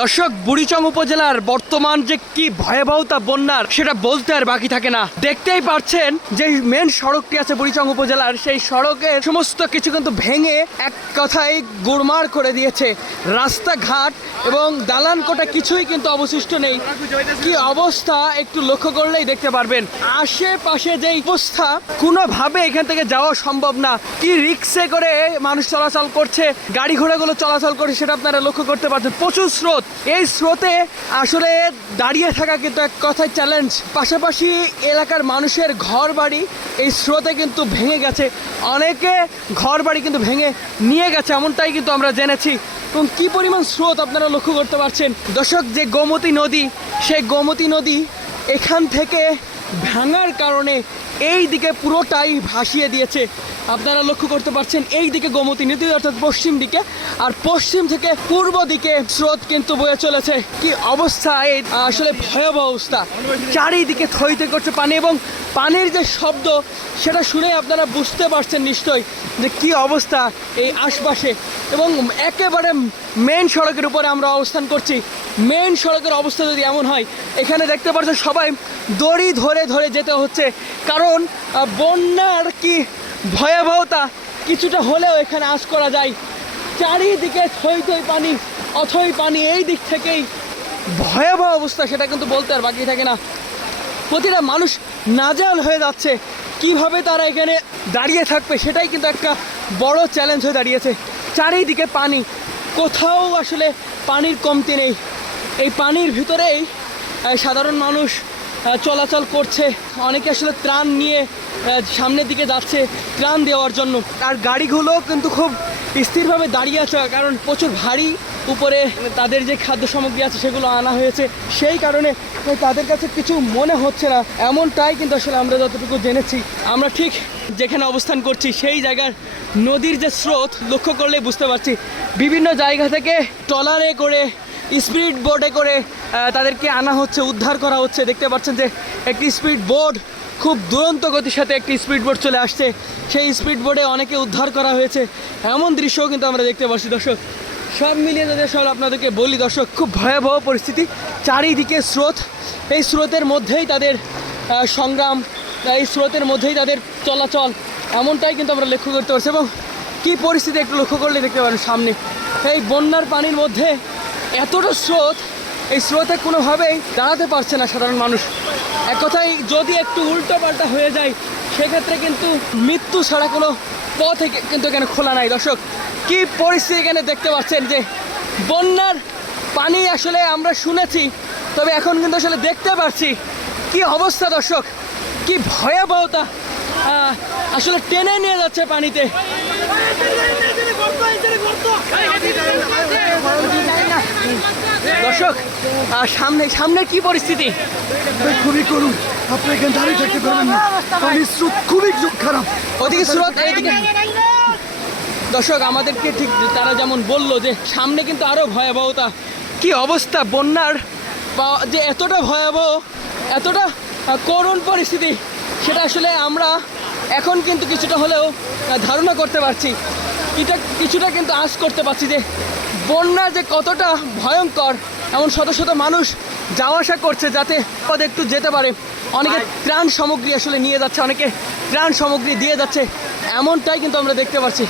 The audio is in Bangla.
দর্শক, বুড়িচং উপজেলার বর্তমান যে কি ভয়াবহতা বন্যার সেটা বলতে আর বাকি থাকে না। দেখতেই পাচ্ছেন যে মেন সড়কটি আছে বুড়িচং উপজেলার, সেই সড়কের সমস্ত কিছু কিন্তু ভেঙে এক কথায় গুড়মার করে দিয়েছে। রাস্তাঘাট এবং দালান কোটা কিছুই কিন্তু অবশিষ্ট নেই। কি অবস্থা একটু লক্ষ্য করলেই দেখতে পারবেন। আশেপাশে যে অবস্থা, কোনোভাবে এখান থেকে যাওয়া সম্ভব না। কি রিক্সে করে মানুষ চলাচল করছে, গাড়ি ঘোড়াগুলো চলাচল করছে সেটা আপনারা লক্ষ্য করতে পারছেন। প্রচুর স্রোত, এই স্রোতে আসলে দাঁড়িয়ে থাকা কিন্তু এক কথায় চ্যালেঞ্জ। পাশাপাশি এলাকার মানুষের ঘর বাড়ি এই স্রোতে কিন্তু ভেঙে গেছে, অনেকে ঘর বাড়ি কিন্তু ভেঙে নিয়ে গেছে, এমনটাই কিন্তু আমরা জেনেছি। এবং কী পরিমাণ স্রোত আপনারা লক্ষ্য করতে পারছেন। দর্শক, যে গোমতী নদী, সেই গোমতী নদী এখান থেকে ভাঙার কারণে এই দিকে পুরোটাই ভাসিয়ে দিয়েছে। আপনারা লক্ষ্য করতে পারছেন এই দিকে গোমতী নদী অর্থাৎ পশ্চিম দিকে, আর পশ্চিম থেকে পূর্ব দিকে স্রোত কিন্তু বয়ে চলেছে। কি অবস্থা, এই আসলে ভয়াবহ অবস্থা। চারিদিকে থইতে করছে পানি, এবং পানির যে শব্দ সেটা শুনে আপনারা বুঝতে পারছেন নিশ্চয়ই যে কি অবস্থা এই আশপাশে। এবং একেবারে মেন সড়কের উপরে আমরা অবস্থান করছি। মেন সড়কের অবস্থা যদি এমন হয়, এখানে দেখতে পাচ্ছেন সবাই দড়ি ধরে ধরে যেতে হচ্ছে, কারণ বন্যার কি ভয়াবহতা কিছুটা হলেও এখানে আঁচ করা যায়। চারিদিকে থই থই পানি, অথই পানি, এই দিক থেকেই ভয়াবহ অবস্থা, সেটা কিন্তু বলতে আর বাকি থাকে না। প্রতিটা মানুষ নাজেহাল হয়ে যাচ্ছে, কিভাবে তারা এখানে দাঁড়িয়ে থাকবে সেটাই কিন্তু একটা বড় চ্যালেঞ্জ হয়ে দাঁড়িয়েছে। চারিদিকে পানি, কোথাও আসলে পানির কমতি নেই। এই পানির ভিতরেই সাধারণ মানুষ চলাচল করছে, অনেকে আসলে ত্রাণ নিয়ে সামনের দিকে যাচ্ছে ত্রাণ দেওয়ার জন্য। আর গাড়িগুলো কিন্তু খুব স্থিরভাবে দাঁড়িয়ে আছে, কারণ প্রচুর ভারী উপরে তাদের যে খাদ্য সামগ্রী আছে সেগুলো আনা হয়েছে, সেই কারণে তাদের কাছে কিছু মনে হচ্ছে না, এমনটাই কিন্তু আসলে আমরা যতটুকু জেনেছি। আমরা ঠিক যেখানে অবস্থান করছি সেই জায়গার নদীর যে স্রোত লক্ষ্য করলে বুঝতে পারছি। বিভিন্ন জায়গা থেকে ট্রলারে করে, স্পিড বোটে করে তাদেরকে আনা হচ্ছে, উদ্ধার করা হচ্ছে। দেখতে পাচ্ছেন যে একটি স্পিড বোট, খুব দুরন্ত গতির সাথে একটি স্পিড বোট চলে আসছে, সেই স্পিড বোটে অনেকে উদ্ধার করা হয়েছে, এমন দৃশ্যও কিন্তু আমরা দেখতে পাচ্ছি। দর্শক, সব মিলিয়ে যদি আসলে আপনাদেরকে বলি দর্শক, খুব ভয়াবহ পরিস্থিতি। চারিদিকে স্রোত, এই স্রোতের মধ্যেই তাদের সংগ্রাম, এই স্রোতের মধ্যেই তাদের চলাচল, এমনটাই কিন্তু আমরা লক্ষ্য করতে পারছি। এবং কী পরিস্থিতি একটু লক্ষ্য করলে দেখতে পারেন সামনে এই বন্যার পানির মধ্যে এতটা স্রোত, এই স্রোতে কোনোভাবেই দাঁড়াতে পারছে না সাধারণ মানুষ। এক কথায় যদি একটু উল্টো পাল্টা হয়ে যায় সেক্ষেত্রে কিন্তু মৃত্যু ছাড়া কোনো পথ কিন্তু এখানে খোলা নাই। দর্শক, কি পরিস্থিতি এখানে দেখতে পাচ্ছেন যে বন্যার পানি আসলে আমরা শুনেছি, তবে এখন কিন্তু আসলে দেখতে পাচ্ছি কি অবস্থা। দর্শক, কি ভয়াবহতা, আসলে টেনে নিয়ে যাচ্ছে পানিতে। দর্শক, সামনে কি পরিস্থিতি? খুবই করুন, আপনি এখানে দাঁড়িয়ে থাকতে পারবেন না, পানির স্রোত খুবই খারাপ, ওদিকে স্রোত, এইদিকে। দর্শক, আমাদেরকে ঠিক তারা যেমন বললো যে সামনে কিন্তু আরও ভয়াবহতা। কি অবস্থা বন্যার, যে এতটা ভয়াবহ, এতটা করুণ পরিস্থিতি, সেটা আসলে আমরা এখন কিন্তু কিছুটা হলেও ধারণা করতে পারছি, এটা কিছুটা কিন্তু আঁচ করতে পারছি যে বন্যা যে কতটা ভয়ঙ্কর। এমন শত শত মানুষ যাওয়া আসা করছে যাতে পদে একটু যেতে পারে, অনেকে ত্রাণ সামগ্রী আসলে নিয়ে যাচ্ছে, অনেকে ত্রাণ সামগ্রী দিয়ে যাচ্ছে, এমনটাই কিন্তু আমরা দেখতে পাচ্ছি।